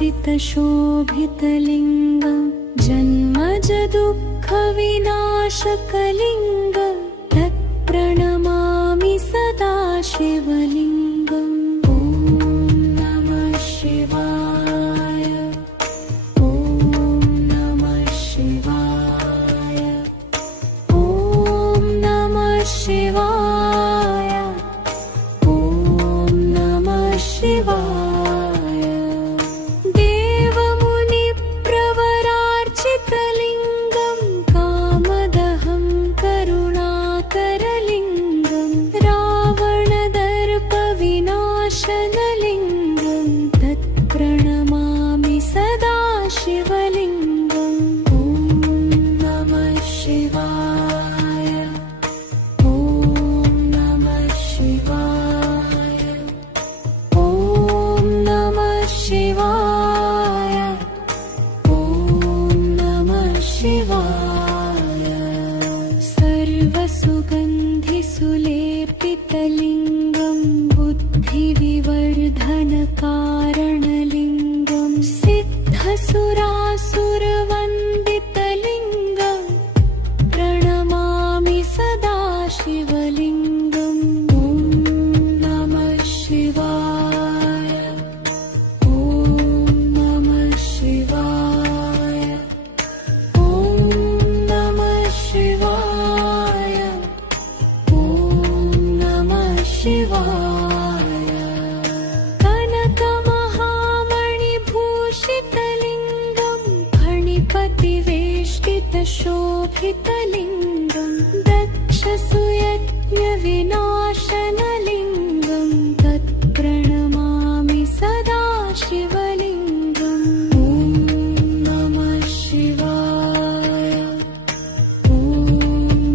विलासितशोभितलिङ्गं जन्मज दुःखविनाशकलिङ्गं तत्प्रणमामि सदा शिवलिङ्गम्। ॐ नमः शिवाय, ॐ नमः शिवाय, ॐ नमः शिवाय, ॐ नमः शिवाय। देवमुनिप्रवरार्चितलिङ्गं कामदहं करुणाकरलिङ्गं रावणदर्पविनाशनलिङ्गं तत्प्रणमामि सदा शिवलिङ्गम्। ॐ नमः शिवाय, ॐ नमः शिवाय, ॐ नमः शिवाय, ॐ नमः शिवाय। सर्वसुगन्धिसुलेपितलिङ्गं बुद्धिविवर्धनकारणलिङ्गं सिद्धसुरासुरवन्दितलिङ्गं प्रणमामि सदा शिवलिङ्गम्। ॐ नमः शिवाय, ॐ नमः शिवाय, ॐ नमः शिवाय, ॐ नमः शिवाय। कनकमहामणिभूषितलिङ्गं फणिपतिवेष्टितशोभितलिङ्गं दक्षसुयज्ञविनाशनलिङ्गं तत्प्रणमामि सदा शिवलिङ्गम्। ॐ नमः शिवाय, ॐ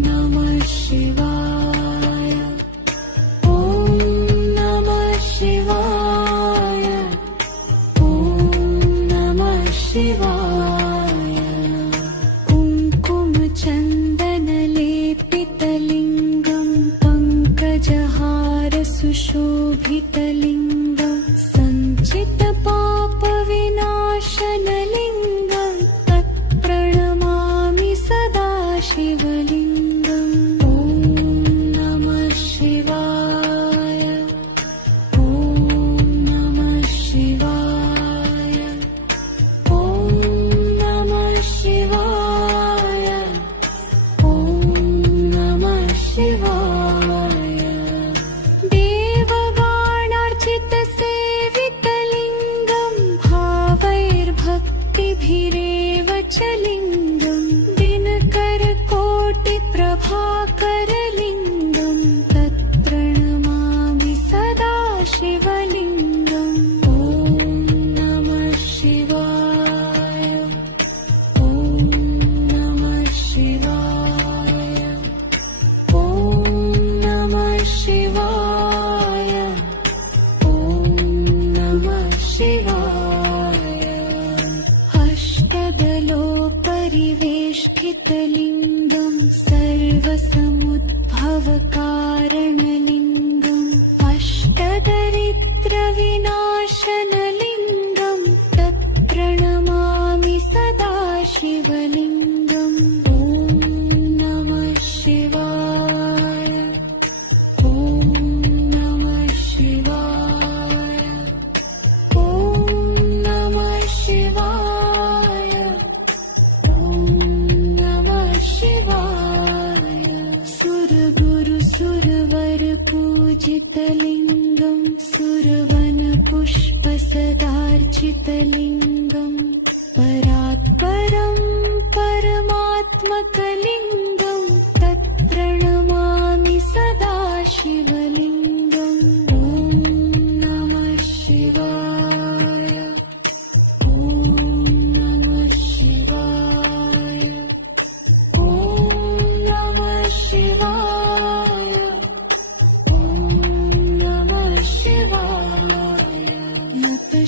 नमः शिवाय, ॐ नमः शिवाय, ॐ नमः शिवाय। कुङ्कुमचन्दनलेपितलिङ्गं पङ्कजहारसुशोभितलिङ्गं सञ्चितपापविनाशनलिङ्गं तत्प्रणमामि सदा शिवलिङ्गम्। ॐ नमः शिवाय, ॐ नमः शिवाय, ॐ नमः शिवाय, ॐ नमः शिवाय। देवगणार्चितसेवितलिङ्गं भावैर्भक्तिभिरेव च लिङ्गं दिनकरकोटिप्रभाकरलिङ्गं तत्प्रणमामि सदा शिवलिङ्गम्। ॐ नमः शिवाय, ॐ नमः शिवाय, ॐ नमः शिवाय, ॐ नमः शिवाय। अष्टदलोपरिवेष्टितलिङ्गं सर्वसमुद्भवकारणलिङ्गं अष्टदरिद्रविनाशनलिङ्गं तत्प्रणमामि सदा शिवलिङ्गम्। ॐ नमः शिवाय, ॐ नमः शिवाय, ॐ नमः शिवाय, ॐ नमः शिवाय। सुरगुरुसुरवरपूजितलिङ्गं सुरवनपुष्पसदार्चितलिङ्गं परात्परं परमात्मकलिङ्गं तत्प्रणमामि सदा शिवलिङ्गम्। ॐ नमः शिवाय, ॐ नमः शिवाय, ॐ नमः शिवाय, ॐ नमः शिवाय। नतः